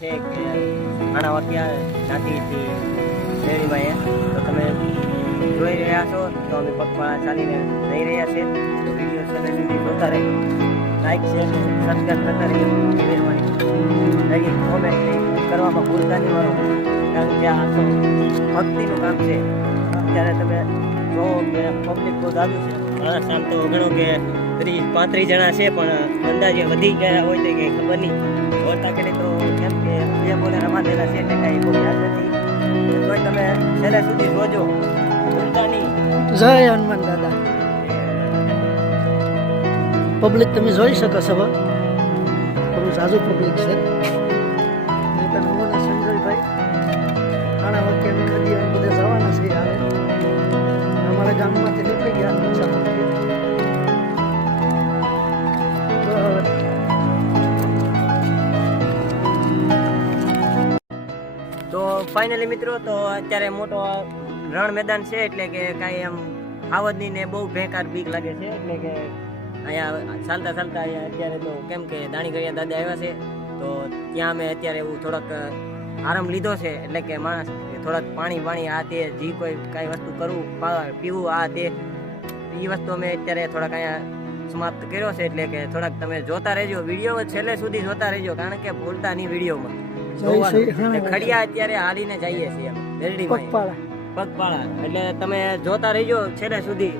છે કે આના વાક્યા નાતીથી શેરીમાં તો તમે જોઈ રહ્યા છો તો અમે પગપાળા ચાલીને જઈ રહ્યા છે તો વિડીયો છેલ્લે સુધી જોતા રહેજો લાઈક શેર સબસ્ક્રાઈબ કરતા રહેજો મહેરબાની કોમેન્ટ કરવામાં ભૂલતા નહીં મારો કારણ કે આ તો ભક્તિનું કામ છે અત્યારે તમે જો કે પબ્લિક બહુ દાદું છે મારા સામ તો ગણો કે 30-35 જણા છે પણ અંદાજે વધી ગયા હોય તો કંઈ ખબર નહીં હોતા કે તો કેમ કે બે બોલે રમા દેલા છે એટલે કાંઈ બહુ યાદ નથી તોય તમે છેલ્લે સુધી જોજો ભૂલતા નહીં. જય હનુમાન દાદા. પબ્લિક તમે જોઈ શકો છો બહુ ઝાઝુ પબ્લિક છે. નેતા નમોના સંજયભાઈ ખાણા વાક્યાની ખદી અને બધા જવાના છે હાલે અમારા ગામમાંથી નીકળી ગયા મુસાફર. તો ફાઇનલી મિત્રો તો અત્યારે મોટો રણ મેદાન છે એટલે કે કાંઈ આમ આવડની ને બહુ ભેંકાર બીક લાગે છે એટલે કે અહીંયા ચાલતા અહીંયા અત્યારે તો કેમ કે દાણી ગળિયા દાદા આવ્યા છે તો ત્યાં અમે અત્યારે એવું થોડોક આરામ લીધો છે એટલે કે માણસ થોડાક પાણી આ તે જે કોઈ કાંઈ વસ્તુ કરવું પીવું આ તે એ વસ્તુ અમે અત્યારે થોડાક અહીંયા સમાપ્ત કર્યો છે એટલે કે થોડાક તમે જોતા રહેજો વિડીયો છેલ્લે સુધી જોતા રહેજો કારણ કે ભૂલતા નહીં વિડીયોમાં ખડિયા અત્યારે હાલીને જઈએ છીએ પગપાળા એટલે તમે જોતા રહેજો છેલ્લે સુધી.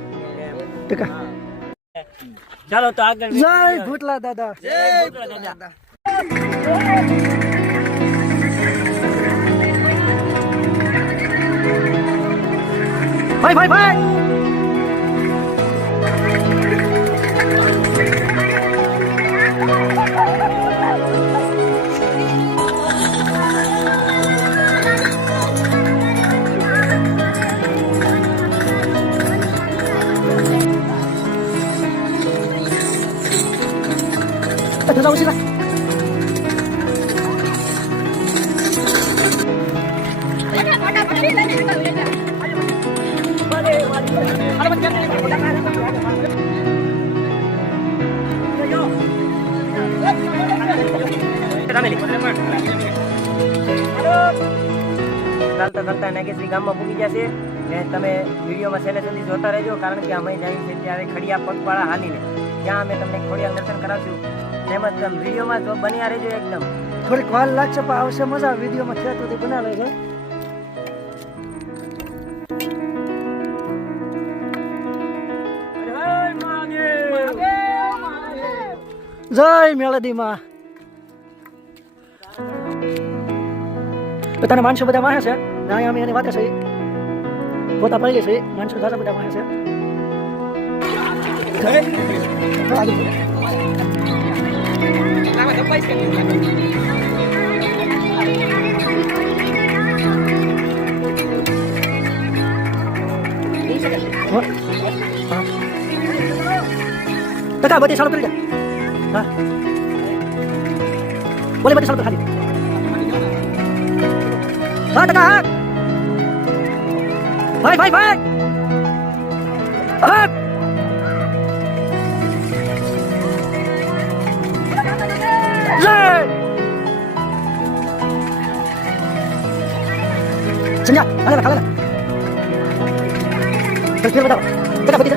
ચાલો તો આગળ જય ભૂતલા દાદા. જય ભૂતલા દાદા. ભાઈ જાઓ સીધા. ચાલતા નાગેશ્રી ગામમાં પૂગી જશે ને તમે વિડીયોમાં છેલ્લે સુધી જોતા રહેજો કારણ કે અમે જઈએ છીએ ત્યારે ખડિયા પગપાળા હાલીને ત્યાં અમે તમને ખોડિયાર દર્શન કરાવશું તેમજ વિડીયોમાં જો બન્યા રહેજો એકદમ થોડીક વાર લાગશે પણ આવશે મજા વિડીયોમાં થયા સુધી બના લેજો. જય મેલડી માં. પોતાના માણસો બધા વાહે છે અહીંયા અમે એની વાત છે પોતા પડેલી છે માણસો દાદા બધા વાહે છે. ટકા બધી ચાલુ કરી દે. હા બોલે બધી ચાલુ ખાલી. હા ટકા હા ભાઈ હા संजय आला खाला फिर बताओ क्या बती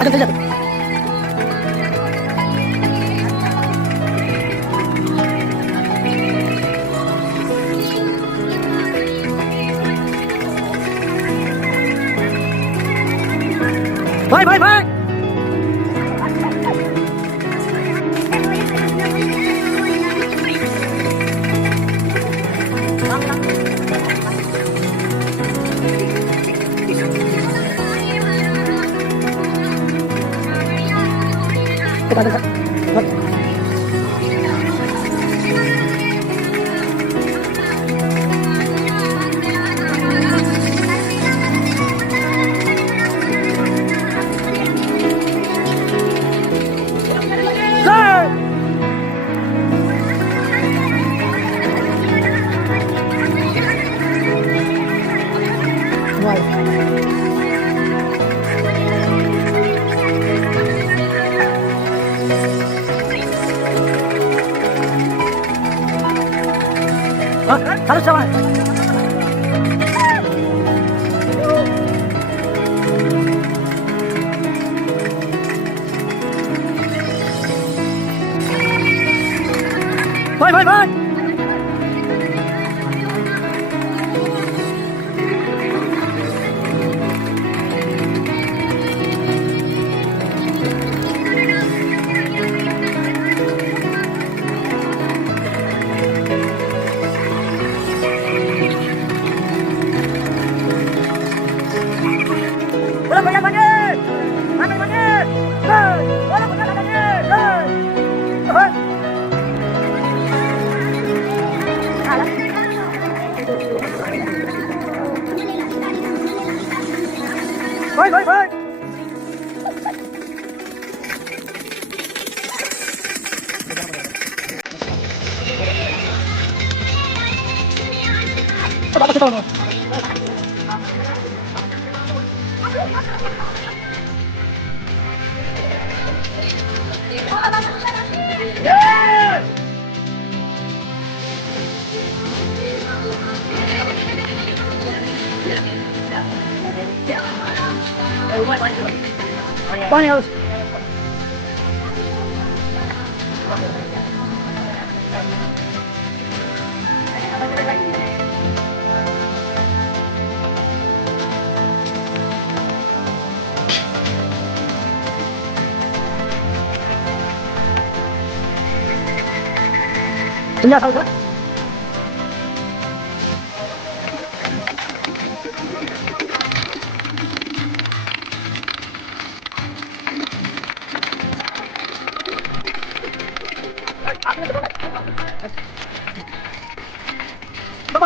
आगे चल जा. भाई હાલો સવાલ ભાઈ ભાઈ ભાઈ Bola bola banyak! Banyak banyak! Gol! Bola bola banyak! Gol! Gol! Boy boy boy! Panik harus. Senjata apa?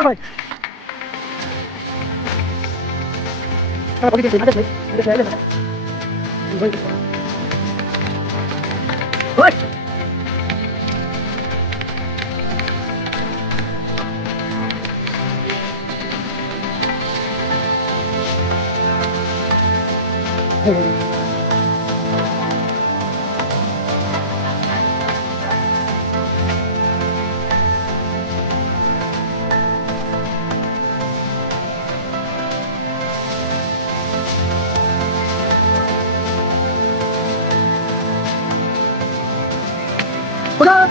Bye. Pergi sini, ada. Woi. Udah.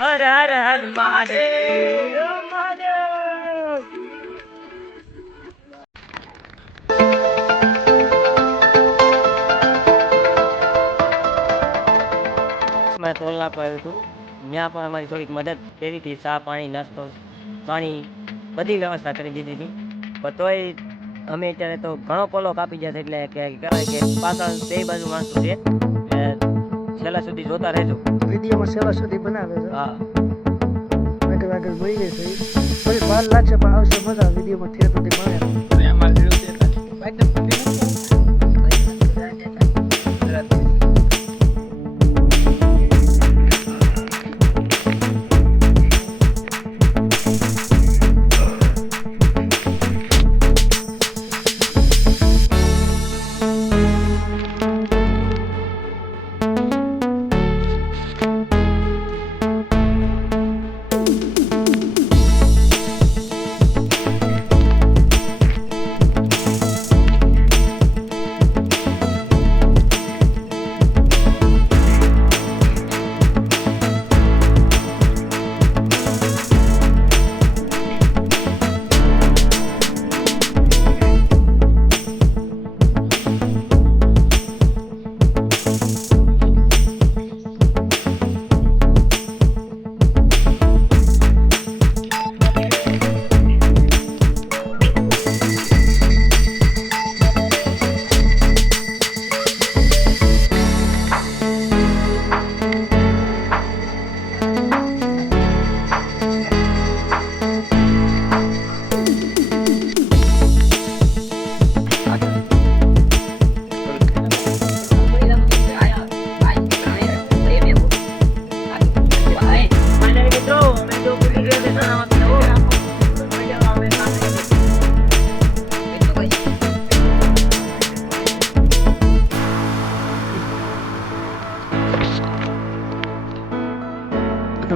Har Har Har Mahadev Mahadev. મેં ટોલના પર આવ્યું હતું ત્યાં પણ અમારી થોડીક મદદ કરી હતી. ચા પાણી નાસ્તો પાણી બધી વ્યવસ્થા કરી દીધી હતી. પણ તોય અમે અત્યારે તો ઘણો પોલો કાપી જશે એટલે કે કહેવાય કે પાછળ બે બાજુ માણસો છે છેલ્લા સુધી જોતા રહેજો. વિડીયોમાં સેવા સુધી બનાવે છે હા આગળ આગળ મળી જશે થોડી વાર લાગશે પણ આવશે મજા વિડીયોમાં થિયેટર સુધી મળે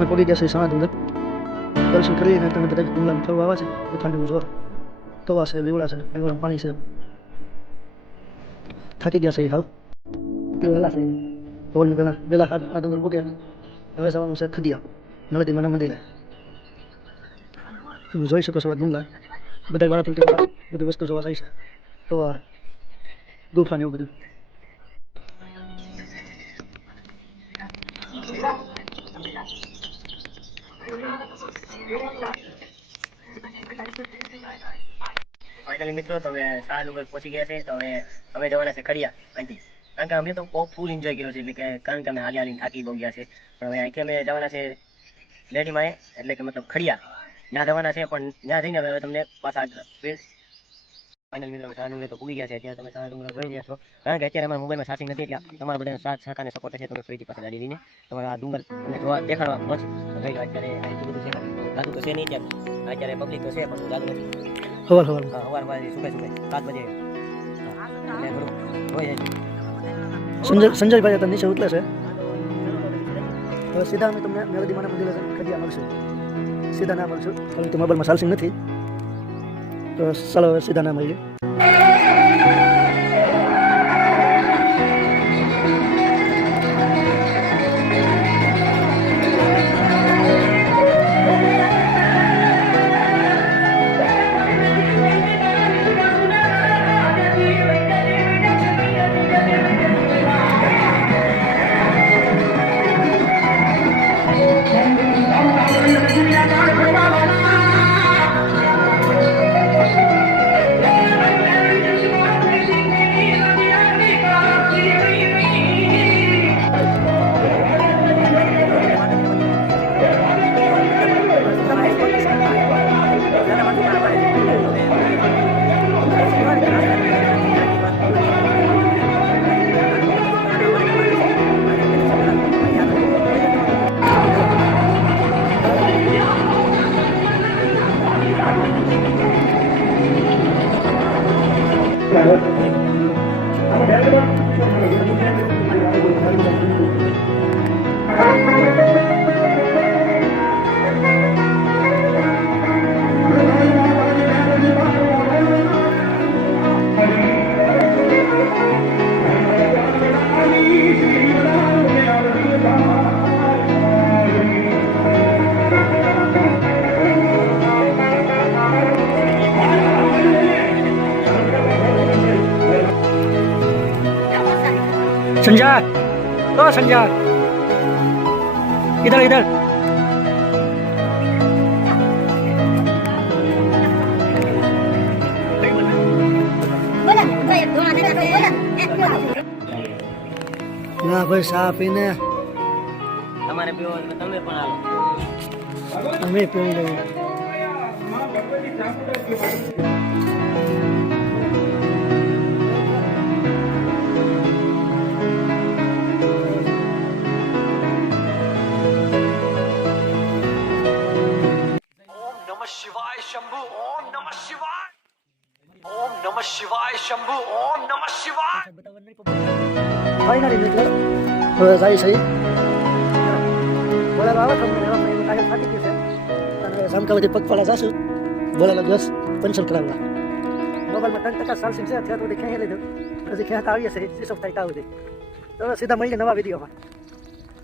તમે પગી ગયા છે સાણા ડુંગર દર્શન કરીને તમે બધા ડુંગરામાં ફરવા આવે છે ઉઠાંડી જોર તવા છે લીવડા છે લીવડા પાણી છે થાકી ગયા છે હાવ વહેલા છે રોડની પહેલાં આ ડુંગર પગ્યા હવે જવાનું છે ખદિયા નળતી મને મંદિરે તમે જોઈ શકો છો આ ડુંગર બધા વાળા બધી વસ્તુ જોવા જાય છે તો આ ગુફા ને એવું બધું ફાઇનલી મિત્રો તો હવે શાહ ડુંગર પહોંચી ગયા છે તો હવે જવાના છે ખડિયા અહીંથી કારણ કે અમે તો બહુ ફૂલ એન્જોય કર્યો છે એટલે કે કારણ કે અમે હાલી હાલીને થાકી બહુ ગયા છે પણ હવે અહીંથી અમે જવાના છે લેડીમાં એટલે કે મતલબ ખડિયા ત્યાં જવાના છે પણ ત્યાં જઈને હવે તમને પાછા ફાઇનલ મિત્રો શાહ ડુંગર તો પૂરી ગયા છે અત્યારે તમે શાહ ડુંગર જોઈ રહ્યા છો કારણ કે અત્યારે અમારા મોબાઈલમાં ચાર્જિંગ નથી એટલે તમારા બધા સાથ સહકારને સપોર્ટ છે તો ફરીથી પાછા ગાડી લઈને તમારે આ ડુંગર અને જોવા દેખાડવા મસ્ત જોઈ લો અત્યારે અહીંથી બધું છે દાદુ તો છે નહીં ત્યાં અત્યારે પબ્લિક તો છે પણ દાદુ નથી હવાર હા સવાર સુબહ 7 બજે સંજયભાઈ હતા નીચે ઉતરે છે હવે સીધા અમે તમને મેલડી માના મંદિરે ખડિયા મળશું સીધા ના મળશું કારણ કે મોબાઈલમાં ચાર્જિંગ નથી તો ચાલો હવે સીધા ના મળીએ संजय ओ संजय इधर इधर ના ભાઈ ચા પીને તમારે પીવો હોય તો તમે પણ આવો અમે પી લઈએ शिवाय शंभू ओम नमः शिवाय ओम नमः शिवाय शंभू ओम नमः शिवाय ફાઇનલી મિત્રો હવે જાય છે બોલાવા આવે તમને એવા મેં કાલે ફાટી ગયું છે અને સામકાવતી પગપાળા જાશું બોલેલો ગેસ પંચર કરાવવા મોબાઈલમાં 3% ચાર્જિંગ છે અત્યારે તો ખેંચી લીધું હજી ખેંચતા આવીએ છે સ્વિચ ઓફ થાય ત્યાં સુધી તો સીધા મળીએ નવા વિડીયોમાં